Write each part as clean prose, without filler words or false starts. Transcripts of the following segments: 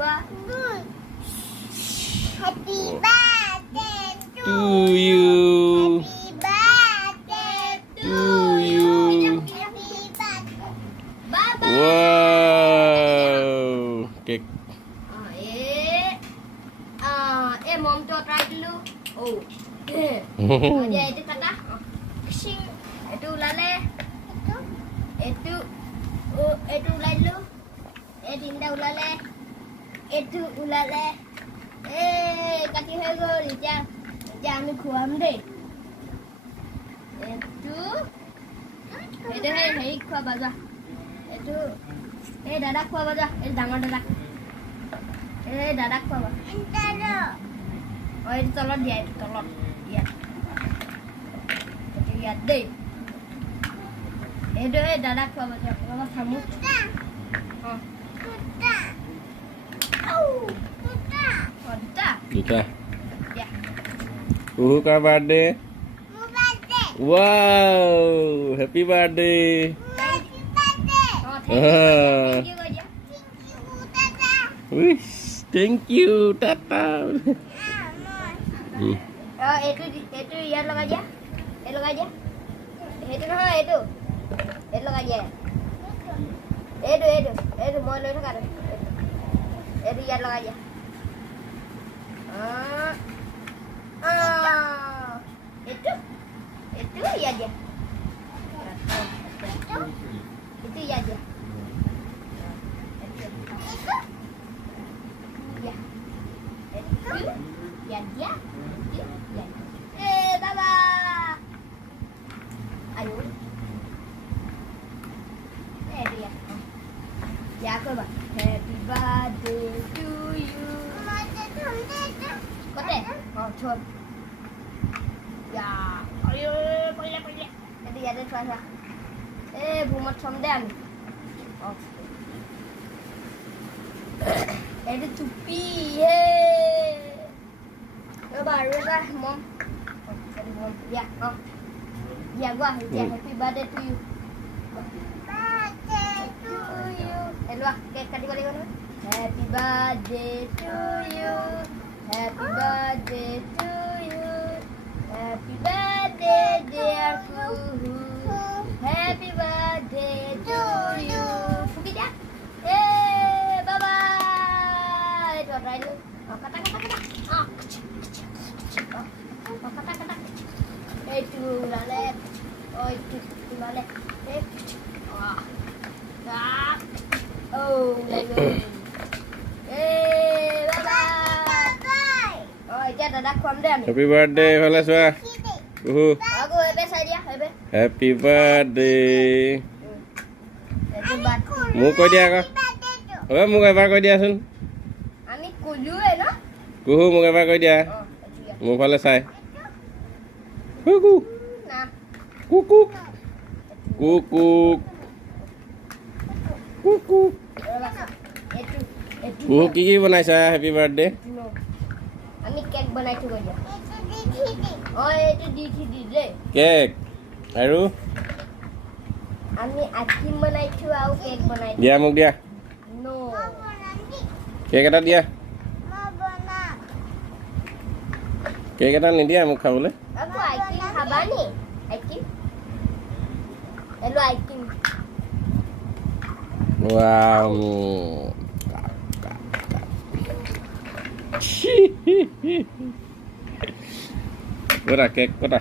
Happy birthday To you. Happy birthday To you. Happy birthday. Wow. Cake. Mom to try dulu. Oh. Dia itu kata. Sing. Itu lale. Itu. Oh, itu lalu. Tinda ulale. Itu ulale. Kati hego dia. Jangan kuam deh. Itu. Itu hei kuah baza. Itu. Dadak kuah baza. Jangan dadak. Dadak kuah baza. Oh, itu telur dia, itu telur. Lihat. Lihat deh. Itu dadak kuah baza. Kuah kamu. Oh. Duta. Ya. Ka birthday. Wow. Happy birthday. Oh, thank you aja. Wih, thank you, Tata. Oh, itu ya lo aja. Lo aja. Itu nah itu. Lo aja. Itu mau lo kan. Itu ya lo aja. Itu ya dia. Itu ya dia. Ya. Itu ya dia. Baba. Ayo. Dia. Ya aku ba. Happy birthday to you. Có thể. Thôi. Ya. Ayo, boleh. Jadi ada suara. Bumat somdan. Oh. Ada tupi. Baru dah, Mom. Tadi Mom. Ya, oh. Ya gua, happy birthday to you. Birthday to you. Luah, kadi balik mana? Happy birthday to you. Happy birthday to you. Happy birthday dear Kuhu. Happy birthday to you. Pergi dia. Bye-bye. Itu apa itu? Oh, kata. Oh, kata. Itu lale. Oh, itu lale. Wah. Tak. Oh, lalu. Bye-bye. Oh, itu ada kuam dia. Happy birthday, Falaswa. Aku saya dia, Happy birthday. Happy birthday. Mu কৈ দিয়া আকৌ মোক এবাৰ কৈ দিয়াচোন আমি কুলুৱে ন কুহু মোক এবাৰ কৈ দিয়া মোৰ ফালে চাই কুকু না কুকু কুকু কুকু কুহু কি বনাইছা হেপী বাৰ্থডে আমি কেক বনাইছো গৈ দিয়া এইটো দি দে কেক আৰু আমি আইসক্ৰিম বনাইছো আৰু কেক বনাইছো দিয়া মোক দিয়া নো কেক এটা দিয়া কেক এটা নিদিয়া মোক খাবলৈ aku আইসক্রিম খাবা নি ice cream ice cream wow kota kek kota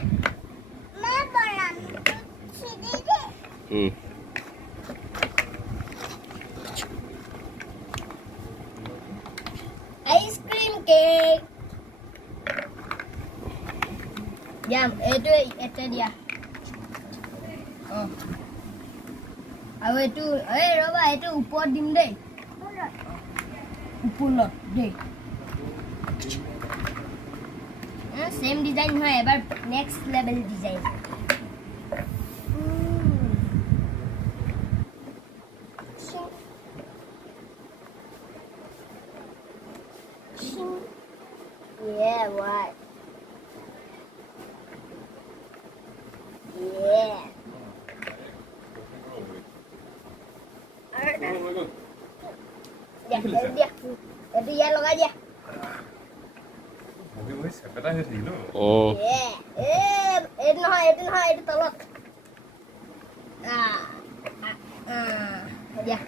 ice cream cake jam itu dia আৰু এইটো ৰবা এইটো ওপৰত দিম দেই ওপৰত দেই সেম ডিজাইন হয় এবাৰ next level design Yeah, what? Yeah. Ya, dia. এইটো ইয়াত লগাই দিয়া চেপেটা হৈ থাকিল এইটো নহয় এইটো তলত দিয়া